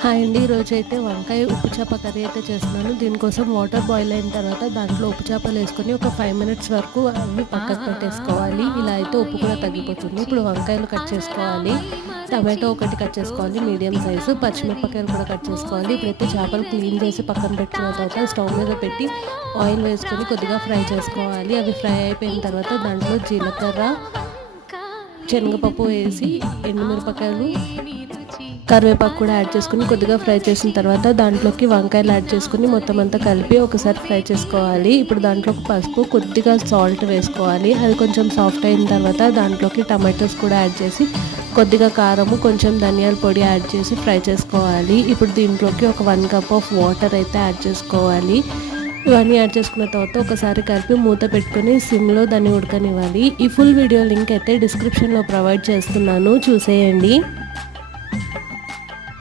Hi అండి. ఈరోజైతే వంకాయ ఉప్పు చేప కర్రీ అయితే చేస్తున్నాను. దీనికోసం వాటర్ బాయిల్ అయిన తర్వాత దాంట్లో ఉప్పు చేపలు వేసుకొని ఒక 5 మినిట్స్ వరకు అవి పక్కకు పెట్టేసుకోవాలి. ఇలా అయితే ఉప్పు కూడా తగ్గిపోతుంది. ఇప్పుడు వంకాయలు కట్ చేసుకోవాలి. టమాటో ఒకటి కట్ చేసుకోవాలి మీడియం సైజు. పచ్చిమిరపకాయలు కూడా కట్ చేసుకోవాలి. ఇప్పుడైతే చేపలు క్లీన్ చేసి పక్కన పెట్టుకున్న తర్వాత స్టవ్ మీద పెట్టి ఆయిల్ వేసుకొని కొద్దిగా ఫ్రై చేసుకోవాలి. అవి ఫ్రై అయిపోయిన తర్వాత దాంట్లో జీలకర్ర, శనగపప్పు వేసి ఎండుమిరపకాయలు, కరివేపాకు కూడా యాడ్ చేసుకుని కొద్దిగా ఫ్రై చేసిన తర్వాత దాంట్లోకి వంకాయలు యాడ్ చేసుకుని మొత్తం అంతా కలిపి ఒకసారి ఫ్రై చేసుకోవాలి. ఇప్పుడు దాంట్లోకి పసుపు, కొద్దిగా సాల్ట్ వేసుకోవాలి. అది కొంచెం సాఫ్ట్ అయిన తర్వాత దాంట్లోకి టమాటోస్ కూడా యాడ్ చేసి కొద్దిగా కారము, కొంచెం ధనియాల పొడి యాడ్ చేసి ఫ్రై చేసుకోవాలి. ఇప్పుడు దీంట్లోకి ఒక 1 కప్ ఆఫ్ వాటర్ అయితే యాడ్ చేసుకోవాలి. ఇవన్నీ యాడ్ చేసుకున్న తర్వాత ఒకసారి కలిపి మూత పెట్టుకొని సిమ్లో దాన్ని ఉడకనివ్వాలి. ఈ ఫుల్ వీడియో లింక్ అయితే డిస్క్రిప్షన్లో ప్రొవైడ్ చేస్తున్నాను, చూసేయండి.